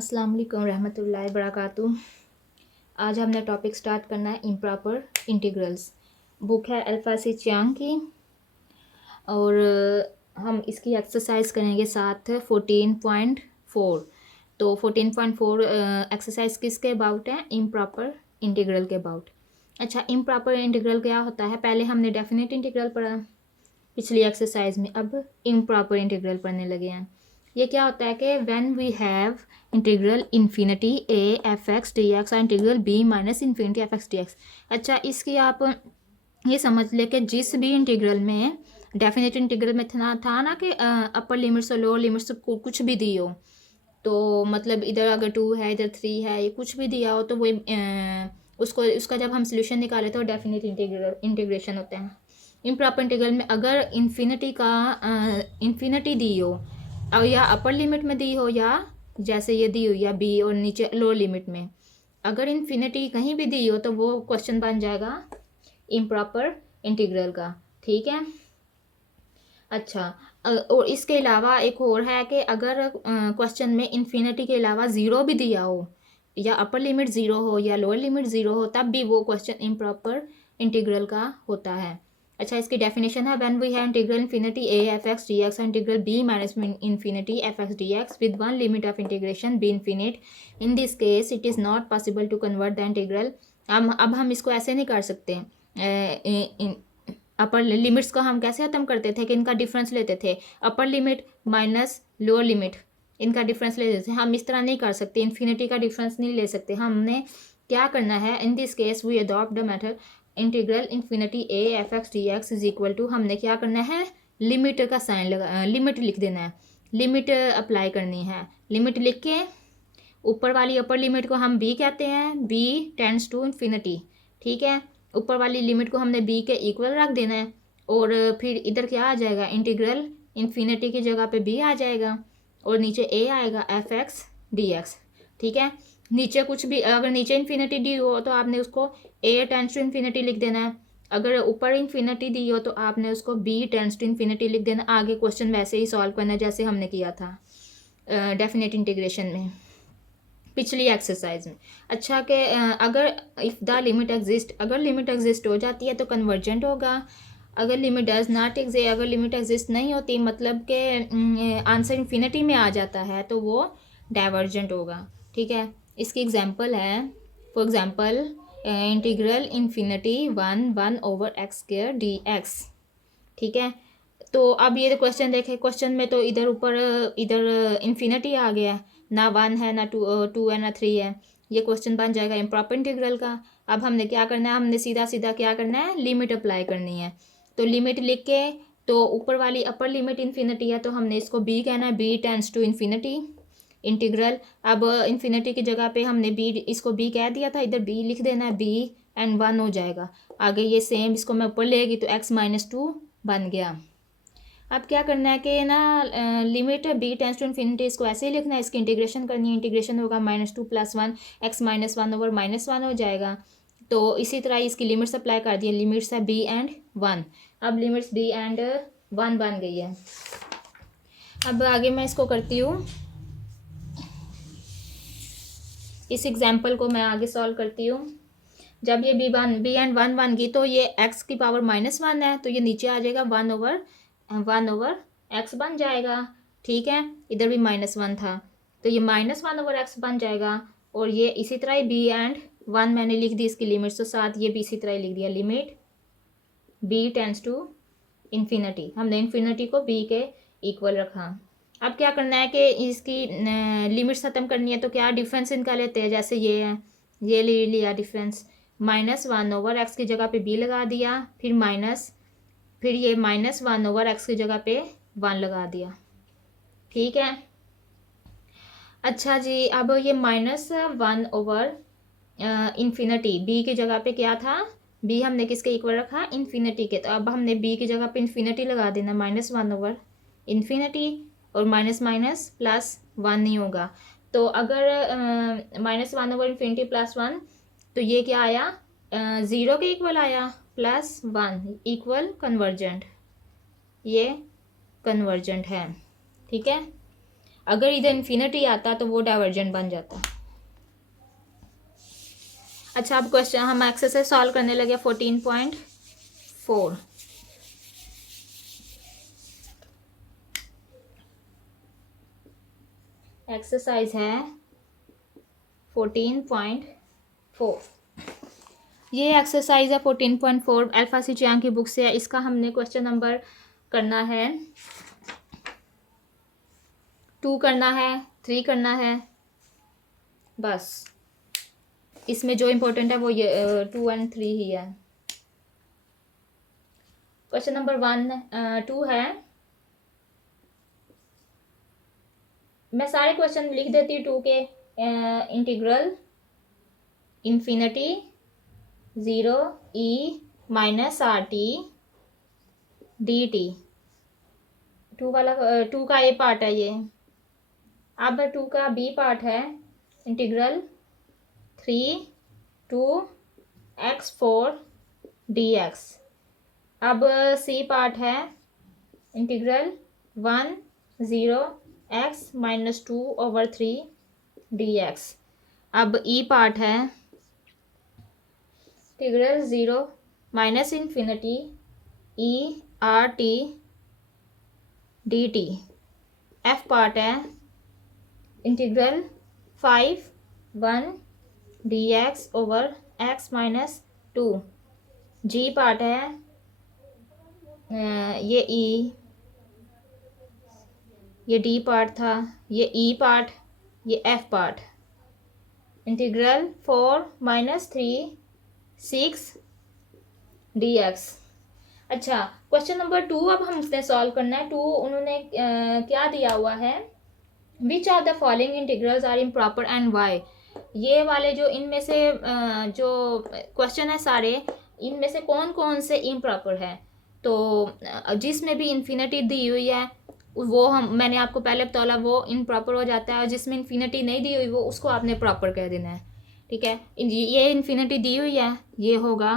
अस्सलाम वालेकुम रहमतुल्लाहि वबरकातुहू। आज हमने टॉपिक स्टार्ट करना है इम्प्रॉपर इंटीग्रल्स। बुक है अल्फा सी चियांग की और हम इसकी एक्सरसाइज करेंगे साथ 14.4। तो 14.4 एक्सरसाइज किसके अबाउट है? इम्प्रॉपर इंटीग्रल के अबाउट। अच्छा, इम्प्रॉपर इंटीग्रल क्या होता है? पहले हमने डेफिनेट इंटीग्रल पढ़ा पिछली एक्सरसाइज में, अब इम्प्रॉपर इंटीग्रल पढ़ने लगे हैं। ये क्या होता है कि when we have integral infinity A F x D X और integral B minus infinity F x D X. अच्छा, इसकी आप ये समझ ले कि जिस भी इंटीग्रल में डेफिनेट इंटीग्रल में था ना कि अपर लिमिट्स और लोअर लिमिट्स कुछ भी दी हो, तो मतलब इधर अगर 2 है इधर 3 है, ये कुछ भी दिया हो तो वो उसका जब हम सोल्यूशन निकाले तो डेफिनेट इंटीग्रेशन होते हैं। इम्प्रॉपर इंटीग्रल में अगर इन्फिनिटी दी हो और या अपर लिमिट में दी हो या जैसे ये दी हो या बी और नीचे लोअर लिमिट में, अगर इन्फिनिटी कहीं भी दी हो तो वो क्वेश्चन बन जाएगा इम्प्रॉपर इंटीग्रल का। ठीक है। अच्छा, और इसके अलावा एक और है कि अगर क्वेश्चन में इन्फिनिटी के अलावा ज़ीरो भी दिया हो या अपर लिमिट ज़ीरो हो या लोअर लिमिट ज़ीरो हो, तब भी वो क्वेश्चन इम्प्रॉपर इंटीग्रल का होता है। अच्छा, इसकी डेफिनेशन है when we have integral infinity A F x D x integral B minus infinity F x D x with one limit of integration be infinite, in this case it is not possible to convert the integral. अब हम इसको ऐसे नहीं कर सकते। अपर limits को हम कैसे ख़त्म करते थे कि इनका डिफरेंस लेते थे, upper limit minus lower limit, इनका डिफरेंस लेते थे। हम इस तरह नहीं कर सकते, इन्फिनिटी का डिफरेंस नहीं ले सकते। हमने क्या करना है, in this case we adopt the method integral infinity A F x D x is equal to, हमने क्या करना है, लिमिट का साइन लगा, लिमिट लिख देना है, लिमिट अप्लाई करनी है। लिमिट लिख के ऊपर वाली अपर लिमिट को हम बी कहते हैं, बी टेंड्स टू इन्फिनिटी। ठीक है, ऊपर वाली लिमिट को हमने बी के इक्वल रख देना है और फिर इधर क्या आ जाएगा, इंटीग्रल इन्फिनिटी की जगह पे बी आ जाएगा और नीचे ए आएगा एफ एक्स डी एक्स। ठीक है, नीचे कुछ भी अगर नीचे इन्फिनिटी दी हो तो आपने उसको ए टेंस टू इन्फिनिटी लिख देना है, अगर ऊपर इन्फिनिटी दी हो तो आपने उसको बी टेंस टू इन्फिनिटी लिख देना। आगे क्वेश्चन वैसे ही सॉल्व करना जैसे हमने किया था डेफिनेट इंटीग्रेशन में पिछली एक्सरसाइज में। अच्छा कि अगर इफ़ द लिमिट एग्जिस्ट, अगर लिमिट एग्जिस्ट हो जाती है तो कन्वर्जेंट होगा। अगर लिमिट डज नॉट एग्जिस्ट, अगर लिमिट एग्जिस्ट नहीं होती मतलब कि आंसर इन्फिनिटी में आ जाता है तो वो डाइवर्जेंट होगा। ठीक है, इसकी एग्जांपल है, for example integral infinity 1 over x square D x. ठीक है, तो अब ये क्वेश्चन देखें, क्वेश्चन में तो इधर ऊपर इधर इन्फिनिटी आ गया है, ना 1 है ना 2 है ना 3 है, ये क्वेश्चन बन जाएगा इम्प्रॉपर इंटीग्रल का। अब हमने क्या करना है, हमने सीधा सीधा क्या करना है, लिमिट अप्लाई करनी है। तो लिमिट लिख के, तो ऊपर वाली अपर लिमिट इन्फिनिटी है तो हमने इसको बी कहना है, b tends to infinity integral. अब इन्फिनिटी की जगह पे हमने बी, इसको बी कह दिया था, इधर बी लिख देना है, बी एंड 1 हो जाएगा। आगे ये सेम इसको मैं ऊपर लेगी तो एक्स माइनस 2 बन गया। अब क्या करना है कि ना limit b tends to infinity, इसको ऐसे ही लिखना है, इसकी इंटीग्रेशन करनी है, इंटीग्रेशन होगा -2 + 1 एक्स माइनस 1 ओवर -1 हो जाएगा। तो इसी तरह इसकी लिमिट्स अप्लाई कर दिए, लिमिट्स है बी एंड 1। अब लिमिट्स बी एंड 1 बन गई है। अब आगे मैं इसको करती हूँ, इस एग्जाम्पल को मैं आगे सॉल्व करती हूँ। जब ये बी एंड 1 बन गई तो ये एक्स की पावर -1 है तो ये नीचे आ जाएगा 1 ओवर एक्स बन जाएगा। ठीक है, इधर भी -1 था तो ये -1 ओवर एक्स बन जाएगा। और ये इसी तरह ही बी एंड 1 मैंने लिख दी इसकी लिमिट्स, तो साथ ये भी इसी तरह ही लिख दिया, limit b tends to infinity, हमने इन्फिनिटी को बी के इक्वल रखा। अब क्या करना है कि इसकी लिमिट्स ख़त्म करनी है तो क्या डिफरेंस इनका लेते हैं, जैसे ये है, ये ले लिया डिफरेंस, -1 ओवर एक्स की जगह पे बी लगा दिया, फिर ये -1 ओवर एक्स की जगह पे 1 लगा दिया। ठीक है, अच्छा जी, अब ये -1 ओवर इन्फिनिटी, बी की जगह पे क्या था, बी हमने किसके इक्वल रखा, इन्फिनिटी के, तो अब हमने बी की जगह पे इन्फिनिटी लगा देना, -1 ओवर इन्फिनिटी, और माइनस माइनस प्लस 1 नहीं होगा। तो अगर -1 ओवर इन्फिनिटी प्लस 1, तो ये क्या आया, 0 के इक्वल आया, +1 इक्वल कन्वर्जेंट, ये कन्वर्जेंट है। ठीक है, अगर इधर इन्फिनिटी आता तो वो डाइवर्जेंट बन जाता। अच्छा, अब क्वेश्चन हम एक्सरसाइज सॉल्व करने लगे 14.4। एक्सरसाइज है 14.4। ये एक्सरसाइज है 14.4 अल्फा सी चियांग की बुक से है। इसका हमने क्वेश्चन नंबर करना है 2 करना है, 3 करना है, बस इसमें जो इम्पोर्टेंट है वो ये 2 एंड 3 ही है। क्वेश्चन नंबर 2 है, मैं सारे क्वेश्चन लिख देती हूँ 2 के। Integral infinity 0 e minus r T D T. 2 वाला 2 का ए पार्ट है ये। अब 2 का बी पार्ट है इंटीग्रल 3 to x4 dx। अब सी पार्ट है integral 1 0 x minus 2 over 3 dx। अब ई पार्ट है integral 0 minus infinity E R T D T. F part है integral 5 1 dx over x minus 2। G part है ये E, ये D part था, ये ई पार्ट, ये F part. Integral 4 minus 3 6 dx। अच्छा, क्वेश्चन नंबर 2 अब हमसे सॉल्व करना है। 2 उन्होंने क्या दिया हुआ है, which of the following integrals are improper and why. ये वाले जो इनमें से जो क्वेश्चन है सारे, इनमें से कौन कौन से इम्प्रॉपर है। तो जिसमें भी इन्फिनिटी दी हुई है वो मैंने आपको पहले बताया वो इम्प्रॉपर हो जाता है, और जिसमें इन्फिनिटी नहीं दी हुई वो उसको आपने प्रॉपर कह देना है। ठीक है, ये इन्फिनिटी दी हुई है, ये होगा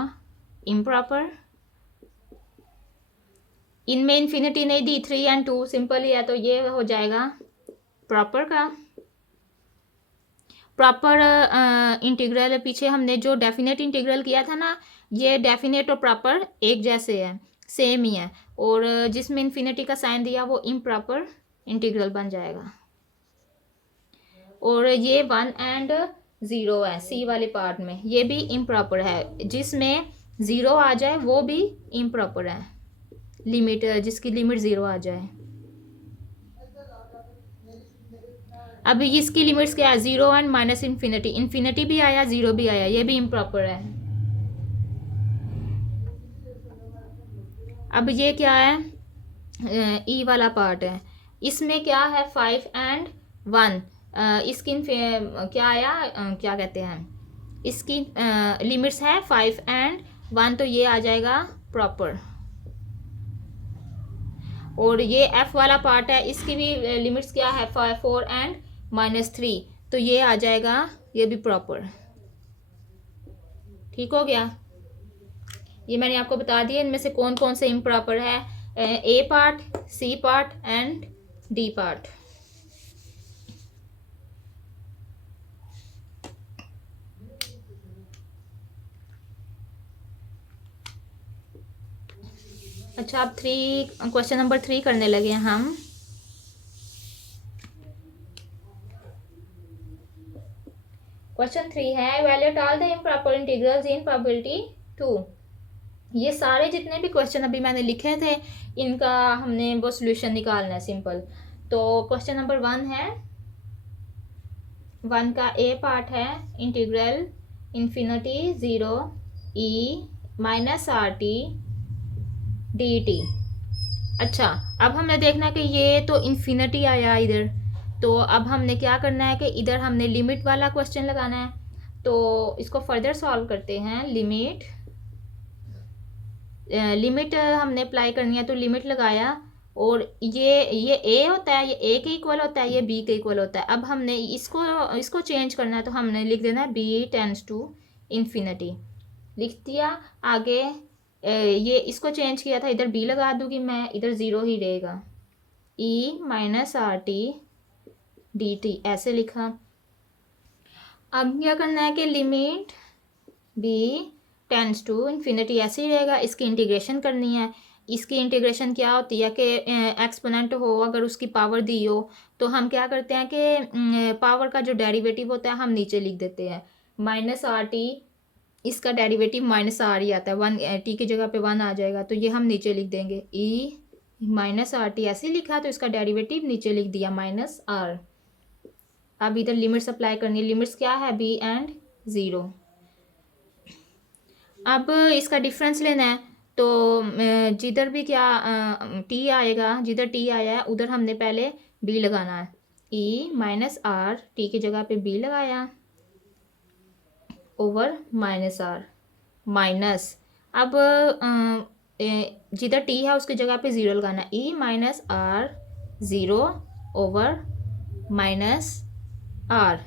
इम्प्रॉपर। इनमें इन्फिनिटी नहीं दी, 3 एंड 2 सिंपल ही है, तो ये हो जाएगा प्रॉपर का। प्रॉपर इंटीग्रल पीछे हमने जो डेफिनेट इंटीग्रल किया था ना, ये डेफिनेट और प्रॉपर एक जैसे है, सेम ही है, और जिसमें इन्फिनिटी का साइन दिया वो इम्प्रॉपर इंटीग्रल बन जाएगा। और ये 1 एंड 0 है सी वाले पार्ट में, ये भी इम्प्रॉपर है, जिसमें 0 आ जाए वो भी इम्प्रॉपर है, लिमिट जिसकी लिमिट 0 आ जाए। अब इसकी लिमिट्स क्या है, 0 एंड माइनस इन्फिनिटी, इन्फिनिटी भी आया 0 भी आया, ये भी इम्प्रॉपर है। अब ये क्या है, ई वाला पार्ट है, इसमें क्या है 5 एंड 1, इसकी क्या आया, क्या कहते हैं, इसकी लिमिट्स है 5 एंड 1, तो ये आ जाएगा प्रॉपर। और ये एफ वाला पार्ट है, इसकी भी लिमिट्स क्या है 4 एंड माइनस 3, तो ये आ जाएगा, ये भी प्रॉपर। ठीक हो गया, ये मैंने आपको बता दिया इनमें से कौन कौन से इम्प्रॉपर है, A part, C part and D part. अच्छा, अब क्वेश्चन नंबर 3 करने लगे हैं हम। क्वेश्चन 3 है, evaluate all the improper integrals in probability 2। ये सारे जितने भी क्वेश्चन अभी मैंने लिखे थे इनका हमने वो सोल्यूशन निकालना है सिंपल। तो क्वेश्चन नंबर 1 है, 1 का ए पार्ट है integral infinity 0 e minus r T D t. अच्छा, अब हमने देखना है कि ये तो इन्फिनिटी आया इधर, तो अब हमने क्या करना है कि इधर हमने लिमिट वाला क्वेश्चन लगाना है। तो इसको फर्दर सॉल्व करते हैं। लिमिट हमने अप्लाई करनी है, तो लिमिट लगाया, और ये ए होता है, ये ए के इक्वल होता है, ये बी के इक्वल होता है। अब हमने इसको चेंज करना है, तो हमने लिख देना है बी टेंड्स टू इन्फिनिटी, लिख दिया। आगे ये इसको चेंज किया था, इधर बी लगा दूंगी मैं, इधर 0 ही रहेगा, e minus r t dt ऐसे लिखा। अब क्या करना है कि limit b tends to infinity ऐसे ही रहेगा, इसकी इंटीग्रेशन करनी है। इसकी इंटीग्रेशन क्या होती है कि एक्सपोनेंट हो अगर उसकी पावर दी हो तो हम क्या करते हैं कि पावर का जो डेरिवेटिव होता है हम नीचे लिख देते हैं। माइनस आर टी, इसका डेरिवेटिव माइनस आर ही आता है, वन टी की जगह पे वन आ जाएगा, तो ये हम नीचे लिख देंगे। ई माइनस आर टी ऐसे लिखा तो इसका डेरिवेटिव नीचे लिख दिया माइनस आर। अब इधर लिमिट्स अप्लाई करनी है। लिमिट्स क्या है, बी एंड ज़ीरो। अब इसका डिफरेंस लेना है तो जिधर भी क्या टी आएगा, जिधर टी आया है उधर हमने पहले बी लगाना है। ई माइनस आर, टी की जगह पे बी लगाया, ओवर माइनस आर माइनस। अब जिधर टी है उसकी जगह पे ज़ीरो लगाना, e minus r zero over minus r.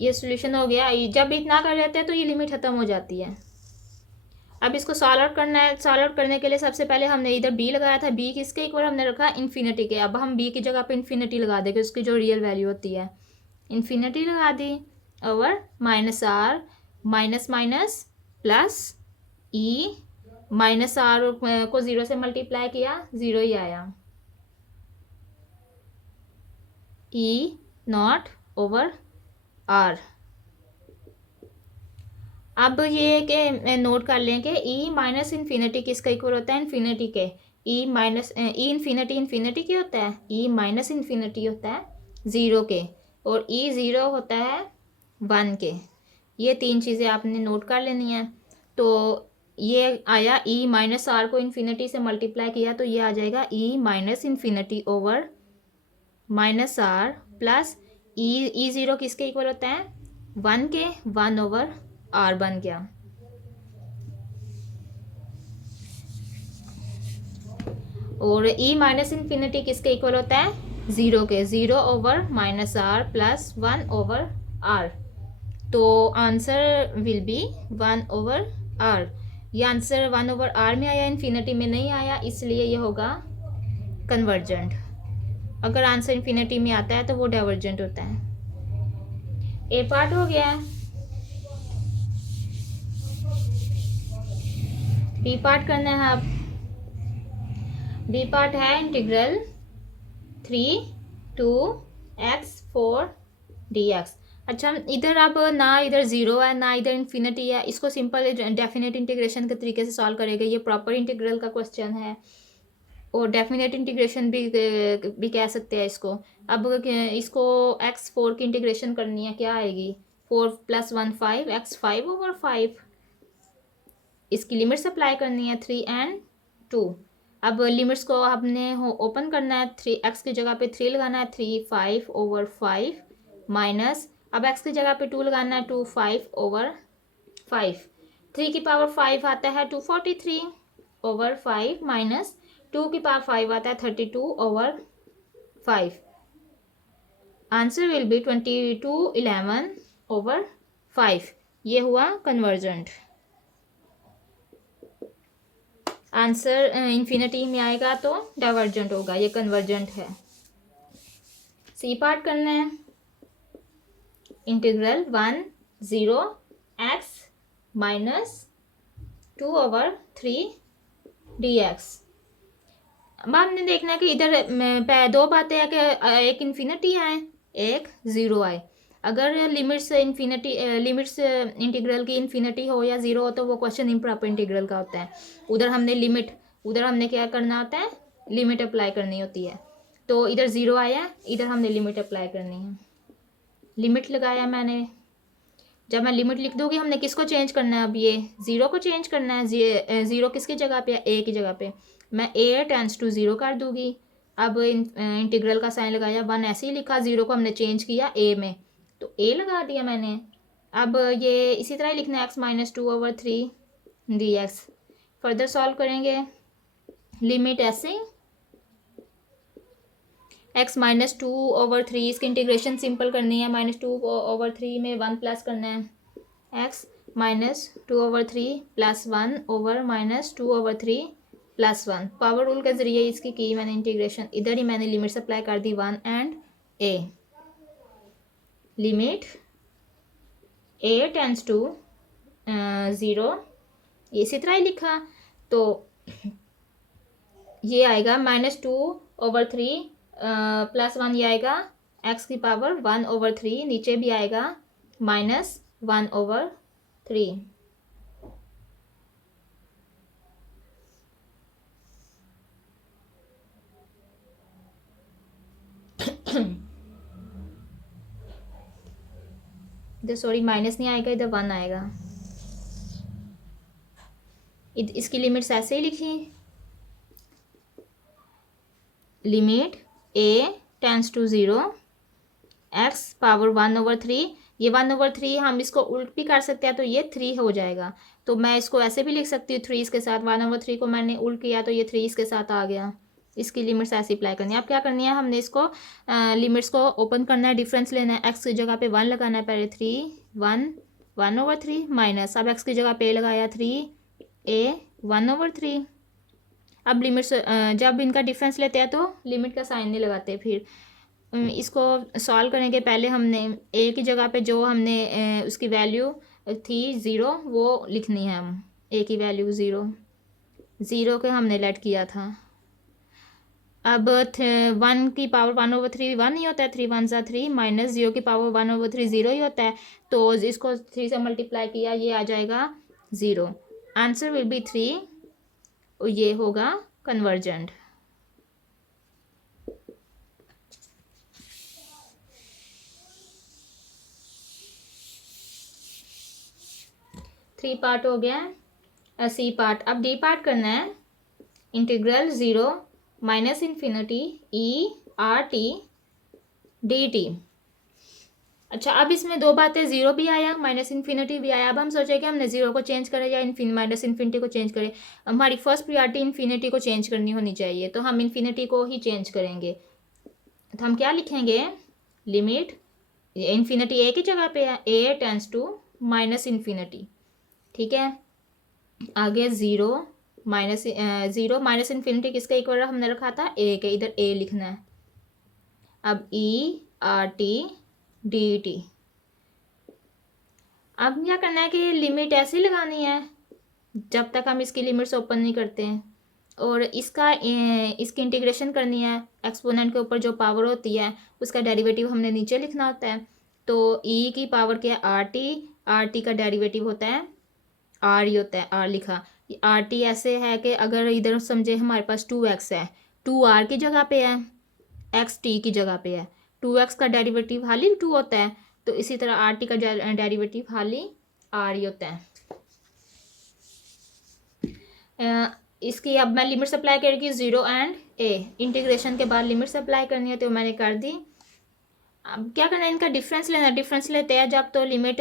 ये सॉल्यूशन हो गया। जब इतना कर लेते हैं तो ये लिमिट ख़त्म हो जाती है। अब इसको सॉल्व आउट करना है। सॉल्व आउट करने के लिए सबसे पहले हमने इधर बी लगाया था, बी किसके इक्वल हमने रखा, इन्फिनिटी के। अब हम बी की जगह पे इन्फिनिटी लगा देंगे, उसकी जो रियल वैल्यू होती है। इन्फिनिटी लगा दी over minus r, minus minus plus e, minus r को ज़ीरो से मल्टीप्लाई किया, ज़ीरो ही आया, ई नॉट ओवर आर। अब ये कि नोट कर लें कि ई माइनस इन्फिनिटी किसका इक्वल होता है, इन्फिनिटी के। ई माइनस ई इन्फिनिटी इन्फिनिटी क्या होता है, ई माइनस इन्फिनिटी होता है ज़ीरो के, और ई ज़ीरो होता है वन के। ये तीन चीज़ें आपने नोट कर लेनी है। तो ये आया ई माइनस आर को इन्फिनिटी से मल्टीप्लाई किया तो ये आ जाएगा e minus infinity over minus r plus e zero किसके इक्वल होता है, वन के, वन ओवर आर बन गया। और ई माइनस इन्फिनिटी किसके इक्वल होता है, ज़ीरो के, zero over minus r plus one over r. तो answer will be one over r. ये आंसर वन ओवर आर में आया, इन्फिनिटी में नहीं आया, इसलिए ये होगा कन्वर्जेंट। अगर आंसर इन्फिनिटी में आता है तो वो डाइवर्जेंट होता है। ए पार्ट हो गया। बी पार्ट करना है। अब बी पार्ट है इंटीग्रल 3 to x4 dx। अच्छा, इधर अब ना इधर ज़ीरो है ना इधर इन्फिनिटी है, इसको सिंपल डेफिनेट इंटीग्रेशन के तरीके से सॉल्व करेंगे। ये प्रॉपर इंटीग्रल का क्वेश्चन है और डेफिनेट इंटीग्रेशन भी कह सकते हैं इसको। अब इसको x4 की इंटीग्रेशन करनी है, क्या आएगी, 4 + 1 5, x5 ओवर 5। इसकी लिमिट्स अप्लाई करनी है 3 and 2। अब लिमिट्स को आपने ओपन करना है, 3x की जगह पे 3 लगाना है, 3 5 ओवर 5 माइनस, अब x की जगह पे 2 लगाना है, 2 5 ओवर 5। 3 की पावर 5 आता है 243 ओवर 5 माइनस 2 की पावर 5 आता है 32 over 5। Answer will B 2211 over 5। ये हुआ कन्वर्जेंट। आंसर इन्फिनिटी में आएगा तो डाइवर्जेंट होगा, ये कन्वर्जेंट है। सी पार्ट करना है। Integral 1 0 x - 2 over 3 dx। अब हमने देखना है कि इधर दो बातें हैं कि एक इन्फिनिटी आए एक ज़ीरो आए। अगर लिमिट्स इंटीग्रल की इन्फिनिटी हो या ज़ीरो हो तो वो क्वेश्चन इम्प्रॉपर इंटीग्रल का होता है। उधर हमने क्या करना होता है, लिमिट अप्लाई करनी होती है। तो इधर ज़ीरो आया, इधर हमने लिमिट अप्लाई करनी है। लिमिट लगाया मैंने, जब मैं लिमिट लिख दूँगी हमने किसको चेंज करना है, अब ये ज़ीरो को चेंज करना है। ज़ीरो किसकी जगह पे है, ए की जगह पे। मैं ए टेंड्स टू ज़ीरो कर दूँगी। अब इंटीग्रल का साइन लगाया, 1 ऐसे ही लिखा, ज़ीरो को हमने चेंज किया ए में तो ए लगा दिया मैंने। अब ये इसी तरह ही लिखना है, x - 2 over 3 dx। Further solve करेंगे, लिमिट ऐसे x - 2 ओवर 3, इसकी इंटीग्रेशन सिंपल करनी है। -2 ओवर 3 में 1 प्लस करना है, x - 2 over 3 + 1 over -2 over 3 +1 power rule के ज़रिए इसकी की मैंने इंटीग्रेशन, इधर ही मैंने लिमिट्स अप्लाई कर दी 1 and a, limit a tends to 0, इसी तरह ही लिखा। तो ये आएगा -2/3 +1, ये आएगा x की पावर 1/3, नीचे भी आएगा -1/3। इधर सॉरी माइनस नहीं आएगा, इधर 1 आएगा। इसकी लिमिट्स ऐसे ही लिखी, limit a tends to 0, x power 1/3, ये 1/3 हम इसको उल्ट भी कर सकते हैं तो ये 3 हो जाएगा। तो मैं इसको ऐसे भी लिख सकती हूँ 3 इसके साथ, 1/3 को मैंने उल्ट किया तो ये 3 इसके साथ आ गया। इसकी लिमिट्स ऐसे अप्लाई करनी है। अब क्या करनी है, हमने इसको लिमिट्स को ओपन करना है, डिफरेंस लेना है, x की जगह पे 1 लगाना है, पहले 3 1 1/3 माइनस, अब x की जगह पे लगाया 3a 1/3। अब लिमिट्स जब इनका डिफरेंस लेते हैं तो लिमिट का साइन नहीं लगाते। फिर इसको सॉल्व करने के पहले हमने a की जगह पे जो हमने उसकी वैल्यू थी 0 वो लिखनी है। हम a की वैल्यू 0 के हमने लेट किया था। अब 1 की पावर 1/3 1 ही होता है, 3 1 सा 3, माइनस 0 की पावर 1/3 0 ही होता है। तो इसको 3 से मल्टीप्लाई किया, ये आ जाएगा 0। आंसर विल बी 3, ये होगा कन्वर्जेंट। थ्री पार्ट हो गया। सी पार्ट, अब डी पार्ट करना है। Integral 0 -∞ ERT dt। अच्छा, अब इसमें दो बातें, 0 भी आया -∞ भी आया। अब हम सोचे कि हमने 0 को चेंज करें या -∞ को चेंज करें। हमारी फर्स्ट प्रायोरिटी इन्फिनिटी को चेंज करनी होनी चाहिए, तो हम इन्फिनिटी को ही चेंज करेंगे। तो हम क्या लिखेंगे, लिमिट इन्फिनिटी a की जगह पे है, a टेंड्स टू -∞, ठीक है। आगे 0 -∞ किसके इक्वल हमने रखा था, a के, इधर a लिखना है। अब ERT dt। अब क्या करना है कि लिमिट ऐसे ही लगानी है जब तक हम इसकी लिमिट्स ओपन नहीं करते हैं, और इसकी इंटीग्रेशन करनी है। एक्सपोनेंट के ऊपर जो पावर होती है उसका डेरिवेटिव हमने नीचे लिखना होता है। तो e की पावर क्या है, RT का डेरिवेटिव होता है r ही होता है, r लिखा। RT ऐसे है कि अगर इधर समझे हमारे पास 2x है, 2r की जगह पे है, x t की जगह पे है, 2x का डेरिवेटिव हाली 2 होता है, तो इसी तरह RT का डेरिवेटिव हाली r ही होता है। इसकी अब मैं लिमिट्स अप्लाई करेगी 0 एंड a, इंटीग्रेशन के बाद लिमिट्स अप्लाई करनी है, तो मैंने कर दी। अब क्या करना है, इनका डिफरेंस लेना। डिफरेंस लेते हैं जब तो लिमिट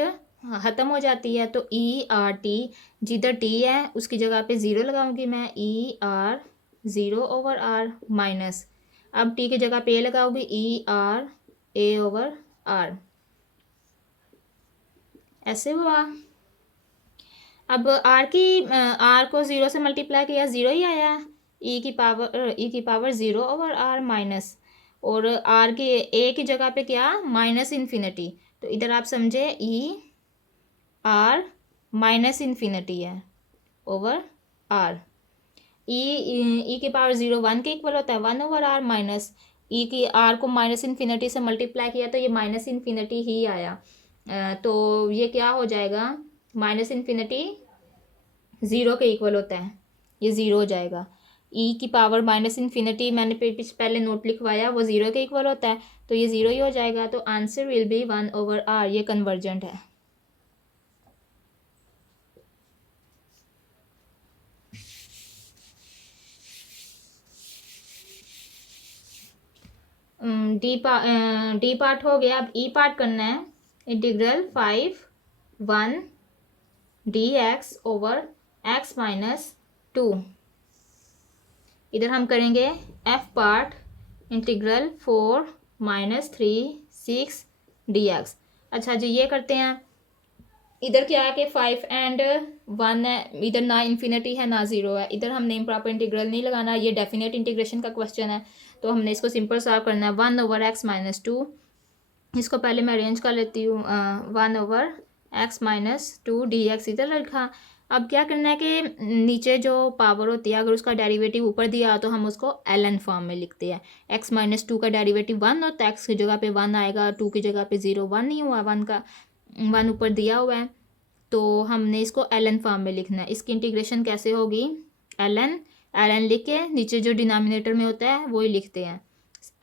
ख़त्म हो जाती है, तो ERT जिधर t है उसकी जगह पे 0 लगाऊंगी मैं, ER 0/r माइनस, अब t की जगह पे a लगाऊंगी, ER a/r। ऐसे हुआ। अब r को 0 से मल्टीप्लाई किया, 0 ही आया। e की पावर 0/r माइनस, और r के a की जगह पे क्या, -∞, तो इधर आप समझे ER -∞ है ओवर r। e की पावर 0 1 के इक्वल होता है, 1/r माइनस, e की r को -∞ से मल्टीप्लाई किया तो ये -∞ ही आया। तो ये क्या हो जाएगा, -∞ 0 के इक्वल होता है, ये 0 हो जाएगा। e की पावर -∞ मैंने पहले नोट लिखवाया, वो 0 के इक्वल होता है, तो ये 0 ही हो जाएगा। तो आंसर विल बी 1/r, ये कन्वर्जेंट है। डी पार्ट हो गया। अब ई पार्ट करना है। Integral 5 1 dx over x - 2। इधर हम करेंगे एफ पार्ट, इंटीग्रल 4 - 3 6 dx। अच्छा जी, ये करते हैं। इधर क्या है कि 5 एंड 1 है, इधर ना इन्फिनिटी है ना ज़ीरो है, इधर हमने इम्प्रॉपर इंटीग्रल नहीं लगाना, ये डेफिनेट इंटीग्रेशन का क्वेश्चन है, तो हमने इसको सिंपल सॉल्व करना है। 1/x-2, इसको पहले मैं अरेंज कर लेती हूँ। 1/x-2 dx इधर रखा। अब क्या करना है कि नीचे जो पावर होती है अगर उसका डेरिवेटिव ऊपर दिया तो हम उसको ln फॉर्म में लिखते हैं। x-2 का डेरिवेटिव 1 होता है, x की जगह पे 1 आएगा, 2 की जगह पे 0, 1 नहीं हुआ, 1 ऊपर दिया हुआ है, तो हमने इसको ln फॉर्म में लिखना है। इसकी इंटीग्रेशन कैसे होगी? ln लिख के नीचे जो डिनोमिनेटर में होता है वही लिखते हैं।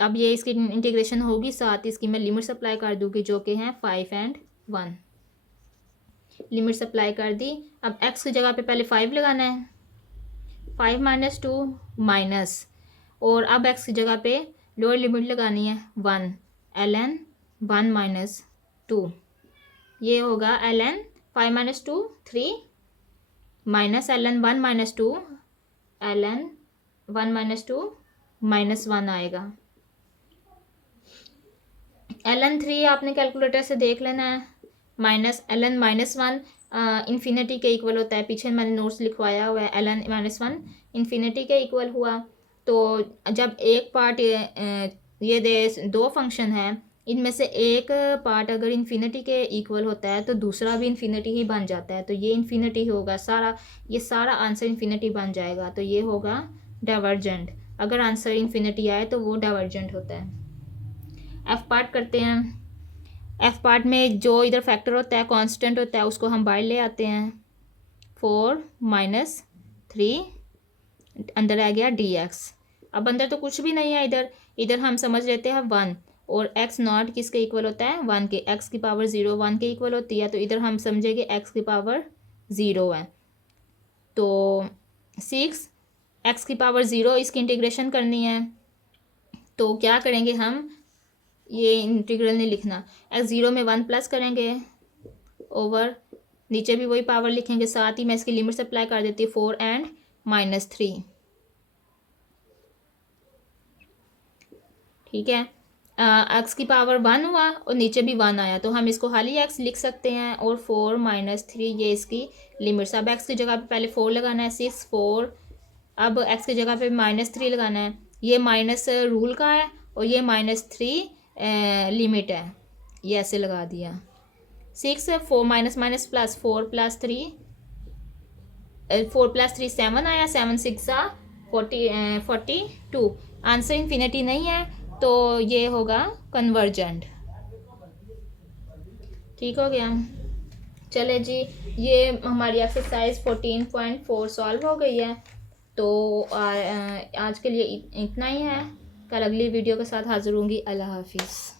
अब ये इसकी इंटीग्रेशन होगी, साथ ही इसकी मैं लिमिट्स अप्लाई कर दूँगी जो कि हैं 5 एंड 1। लिमिट्स अप्लाई कर दी। अब x की जगह पे पहले 5 लगाना है, 5 - 2 माइनस, और अब x की जगह पे लोअर लिमिट लगानी है 1, ln 1 - 2, ये होगा ln 5 - 2 3 माइनस ln 1 - 2, ln 1 - 2 -1 आएगा। ln 3 आपने कैलकुलेटर से देख लेना है, माइनस ln -1 इन्फिनिटी के इक्वल होता है, पीछे मैंने नोट्स लिखवाया हुआ है। ln -1 इन्फिनिटी के इक्वल हुआ, तो जब एक पार्ट ये दे दो फंक्शन है, इनमें से एक पार्ट अगर इन्फिनिटी के इक्वल होता है तो दूसरा भी इन्फिनिटी ही बन जाता है, तो ये इन्फिनिटी होगा, ये सारा आंसर इन्फिनिटी बन जाएगा, तो ये होगा डाइवर्जेंट। अगर आंसर इन्फिनिटी आए तो वो डाइवर्जेंट होता है। एफ पार्ट करते हैं। एफ पार्ट में जो इधर फैक्टर होता है, कांस्टेंट होता है, उसको हम बाहर ले आते हैं। 4 - 3 अंदर आ गया dx। अब अंदर तो कुछ भी नहीं है, इधर हम समझ लेते हैं 1, और x नॉट किसके इक्वल होता है? 1 के। x की पावर 0 1 के इक्वल होती है, तो इधर हम समझेंगे x की पावर 0 है, तो 6 x की पावर 0 इसकी इंटीग्रेशन करनी है, तो क्या करेंगे हम? ये इंटीग्रल नहीं लिखना, x0 में 1 प्लस करेंगे ओवर, नीचे भी वही पावर लिखेंगे, साथ ही मैं इसकी लिमिट्स अप्लाई कर देती हूँ 4 एंड -3। ठीक है, x की पावर 1 हुआ और नीचे भी 1 आया, तो हम इसको खाली x लिख सकते हैं, और 4 - 3 ये इसकी लिमिट्स। अब x की जगह पे पहले 4 लगाना है, 6 4, अब x की जगह पे -3 लगाना है, ये माइनस रूल का है और ये -3 लिमिट है, ये ऐसे लगा दिया। 6 4 माइनस प्लस 4 + 3, 4 + 3 7 आया, 7 6 42। आंसर इन्फिनिटी नहीं है, तो ये होगा कन्वर्जेंट। ठीक हो गया। चले जी, ये हमारी एक्सरसाइज 14.4 सॉल्व हो गई है, तो आज के लिए इतना ही है। कल अगली वीडियो के साथ हाजिर होंगी। अल्लाह हाफिज़।